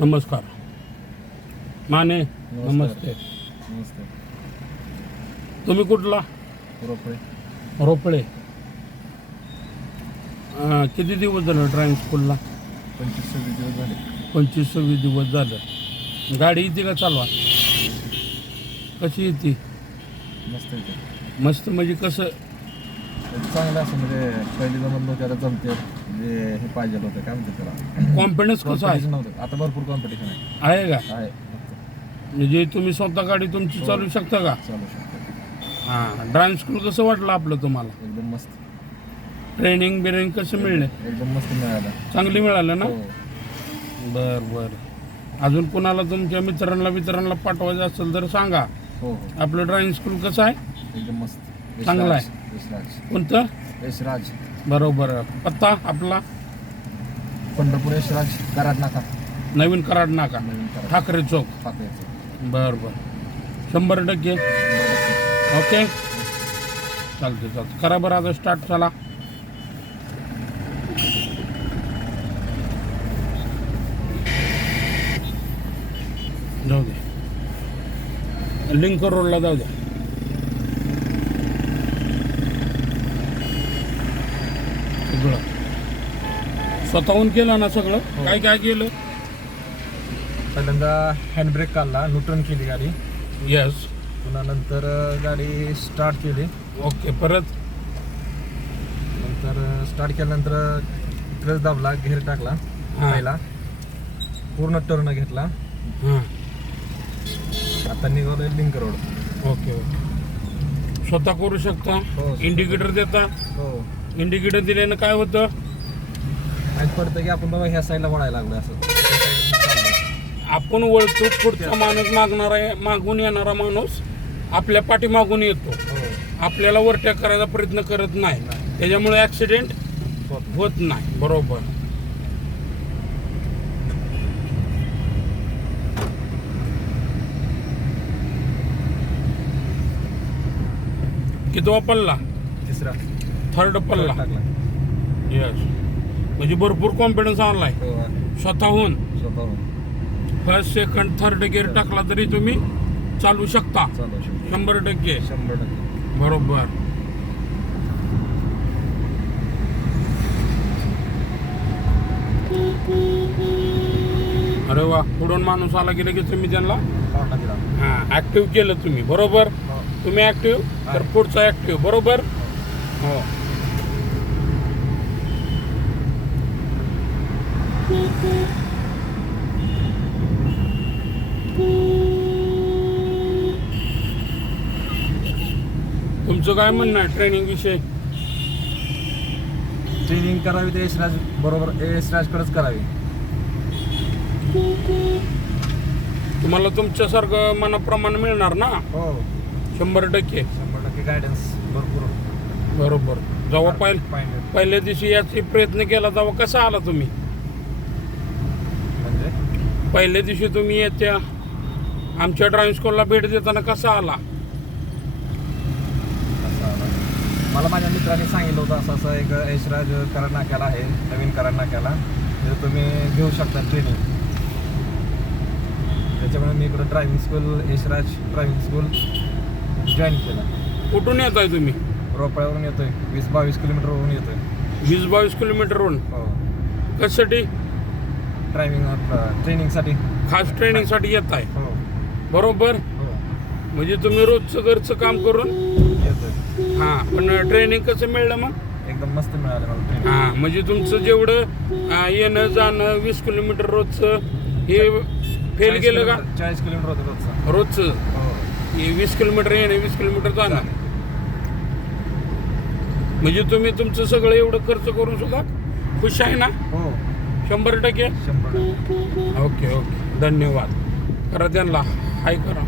नमस्कार माने. नमस्ते. नमस्ते. तुम्ही कुठला? रोपळे. रोपळे. किती दिवस झालं ड्रायव्हिंग स्कूलला? 25-26 दिवस झाले. 25-26 दिवस झालं. गाडी येते का चालवा? कशी येते? मस्त येते. मस्त म्हणजे कसं? चांगलं असं म्हणजे पहिली जमत नव्हती, आता जमते. म्हणजे हे पाहिजे होतं, काय म्हणते त्याला, कॉन्फिडन्स कसं आहे? नव्हतं. आता भरपूर कॉम्पिटिशन आहे. आहे का? आहे. म्हणजे तुम्ही स्वतः गाडी तुमची चालू शकता का? चालू शकतो. हां. ड्रायव्हिंग स्कूल कसं वाटलं आपलं तुम्हाला? एकदम मस्त. ट्रेनिंग बिरेनिंग कसं मिळले? एकदम मस्त मिळाला. चांगली मिळालं ना? हो. बरं बरं. अजून कोणाला तुमच्या मित्रांना पाठवायचं असेल तर सांगा. हो. आपलं ड्रायव्हिंग स्कूल कसं आहे? एकदम मस्त. चांगलं आहे. यशराज. कोणतं? यशराज. बरोबर. पत्ता आपला? पंढरपूर यशराज कराड नाका. नवीन कराड नाका, नवीन कराड. ठाकरे चौक. पाकळ्याचं. बरं बरं. 100% ओके. चालते. करा बरं आता स्टार्ट. चला. जाऊ दे. लिंक रोडला जाऊ द्या. सगळं स्वतःहून केलं ना सगळं? काय काय केलं? पहिल्यांदा हँडब्रेक काढला, न्यूट्रन केली गाडी. यस. पुन्हा नंतर गाडी स्टार्ट केली. ओके. परत नंतर स्टार्ट केल्यानंतर क्लच दाबला, घेर टाकला हां. पहिला, पूर्ण टर्न घेतला. हां. आता निघालोय लिंक रोड. Okay okay. स्वतः करू शकता. हो. इंडिकेटर देता. हो. इंडिकेटर दिल्यानं काय होतं? माहीत पडतं की आपण बाबा ह्या साईडला वळायला लागलो असं. आपण वळतो, पुढचा माणूस मागून येणारा माणूस आपल्या पाठीमागून येतो. हो. आपल्याला ओव्हरटेक करायचा प्रयत्न करत नाही. त्याच्यामुळे ॲक्सिडेंट होत नाही. बरोबर. कितवा पल्ला? तिसरा. थर्ड पल्ला. टाकला. यस. म्हणजे भरपूर कॉन्फिडन्स आणलाय हो. स्वतःहून. स्वतःहून फर्स्ट सेकंड थर्ड गिअर टाकला तरी तुम्ही चालू शकता. चालू शकतो. 100%. 100%. बरोबर. अरे वा. पुढून माणूस आला की लगेच तुम्ही त्यांना पावडा दिला. हां ॲक्टिव्ह केलं तुम्ही. बरोबर. हो. तुम्ही ॲक्टिव्ह तर पुढचा ॲक्टिव्ह. बरोबर. हो. तुमचं काय म्हणणं आहे ट्रेनिंग विषयी? ट्रेनिंग करावी ते यशराज बरोबर, यशराजकडेच करावी. तुम्हाला तुमच्यासारखं मनाप्रमाणे मिळणार ना? हो. 100%. 100% गायडन्स भरपूर. बरोबर. जेव्हा पाहिजे. पहिल्या दिवशी याची प्रयत्न केला तेव्हा कसा आला तुम्ही? म्हणजे पहिल्या दिवशी तुम्ही येत्या आमच्या ड्रायव्हिंग स्कूलला भेट देताना कसा आला? मला माझ्या मित्रांनी सांगितलं होतं असं असं एक यशराज कराड नाक्याला आहे, नवीन कराड नाक्याला, तर तुम्ही घेऊ शकता ट्रेनिंग. त्याच्यामुळे मी इकडं driving school, Yashraj driving school join केलं. कुठून येत आहे तुम्ही? रोपळ्यावरून येतोय. 20-22 किलोमीटरवरून येतोय. 20-22 किलोमीटरवरून? हो. कशासाठी? ड्रायव्हिंग ट्रेनिंगसाठी. खास ट्रेनिंगसाठी येत आहे. हो. बरोबर. हो. म्हणजे तुम्ही रोजचं घरचं काम करून येतोय. हां. पण ट्रेनिंग कसं मिळलं मग? एकदम मस्त मिळालं मला ट्रेनिंग. हां. म्हणजे तुमचं जेवढं येणं जाणं 20 किलोमीटर रोजचं हे फेल गेलं का? 40 किलोमीटर होतं रोजचं. रोजचं. हो. हे 20 किलोमीटर येणं, 20 किलोमीटर जाणं. म्हणजे तुम्ही तुमचं सगळं एवढं खर्च करून सुद्धा खुश आहे ना? हो. 100%. 100%. ओके. धन्यवाद. करा त्यांना हाय करा.